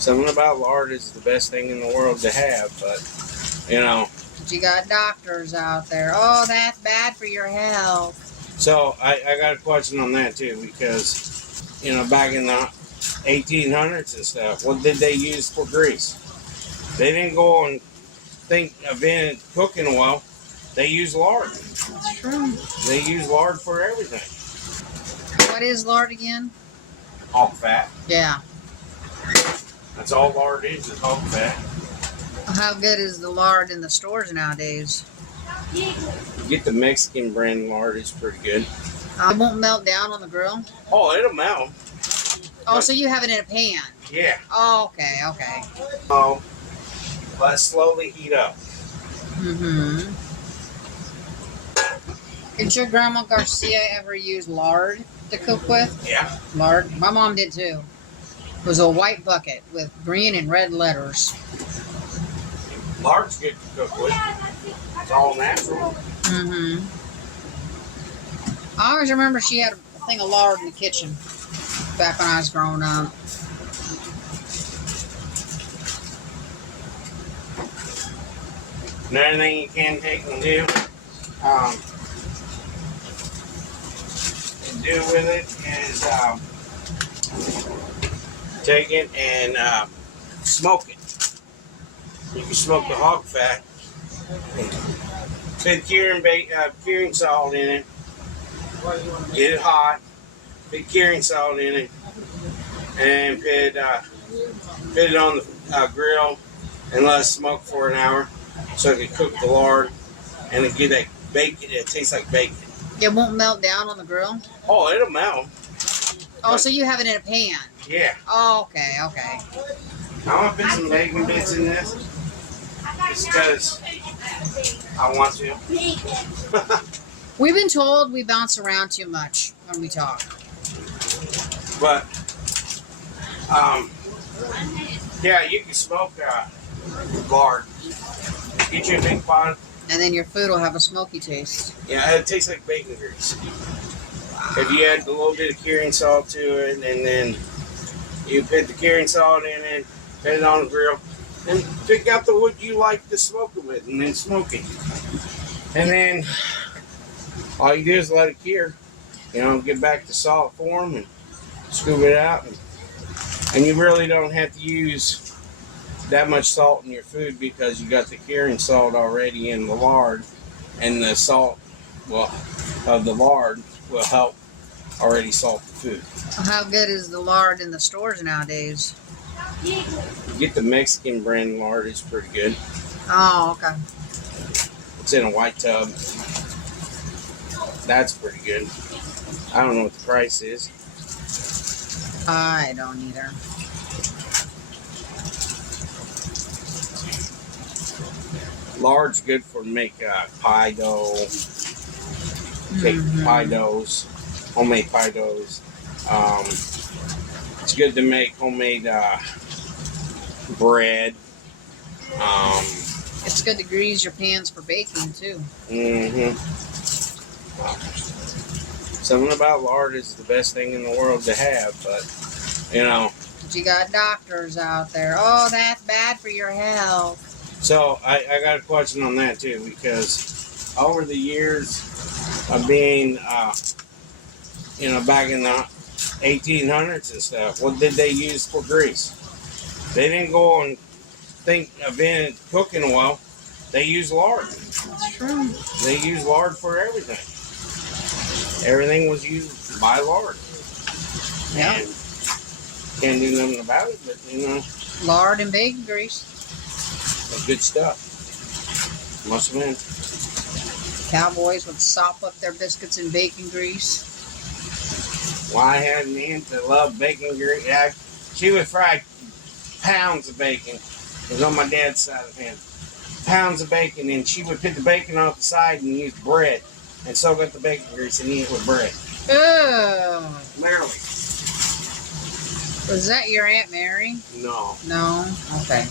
Something about lard is the best thing in the world to have, but, you know. But you got doctors out there. Oh, that's bad for your health. So, I got a question on that, too, because, you know, back in the 1800s and stuff, what did they use for grease? They didn't go and think of cooking oil. They used lard. That's true. They use lard for everything. What is lard again? Hog fat. Yeah. That's all lard is hog fat. How good is the lard in the stores nowadays? You get the Mexican brand lard, it's pretty good. It won't melt down on the grill? Oh, it'll melt. Oh, so you have it in a pan? Yeah. Oh, okay. Oh, but slowly heat up. Mm-hmm. Did your Grandma Garcia ever use lard to cook with? Yeah. Lard? My mom did too. It was a white bucket with green and red letters. Lard's good to cook with. It's all natural. Mm-hmm. I always remember she had a thing of lard in the kitchen back when I was growing up. Another thing you can take and do with it is take it and smoke it. You can smoke the hog fat. Put curing salt in it. Get it hot. Put curing salt in it, and put it on the grill and let it smoke for an hour, so it can cook the lard and it get that bacon. It tastes like bacon. It won't melt down on the grill? Oh, it'll melt. Oh, so you have it in a pan? Yeah. Oh, okay. I want to put some bacon bits in this just because I want to. We've been told we bounce around too much when we talk. But, yeah, you can smoke lard. Get you a big pot. And then your food will have a smoky taste. Yeah, it tastes like bacon grease. If you add a little bit of curing salt to it, and then you put the curing salt in it, put it on the grill, and pick out the wood you like to smoke it with, and then smoke it. And then all you do is let it cure. You know, get back to solid form and scoop it out. And you really don't have to use that much salt in your food because you got the curing salt already in the lard, and the salt of the lard will help already salt the food. How good is the lard in the stores nowadays? You get the Mexican brand lard, it's pretty good. Oh, okay. It's in a white tub. That's pretty good. I don't know what the price is. I don't either. Lard's good for make pie dough, cake pie doughs, homemade pie doughs. It's good to make homemade bread. It's good to grease your pans for baking too. Something about lard is the best thing in the world to have, but, you know. But you got doctors out there. Oh, that's bad for your health. So, I got a question on that, too, because over the years of being, you know, back in the 1800s and stuff, what did they use for grease? They didn't go and think of cooking oil. They used lard. That's true. They used lard for everything. Everything was used by lard. Yeah. And can't do nothing about it, but, you know. Lard and bacon grease. Good stuff. Must have been. Cowboys would sop up their biscuits in bacon grease. Well, I had an aunt that loved bacon grease. She would fry pounds of bacon. It was on my dad's side of him. Pounds of bacon, and she would put the bacon off the side and use bread and soak up the bacon grease and eat it with bread. Oh. Literally. Was that your Aunt Mary? No. No? Okay.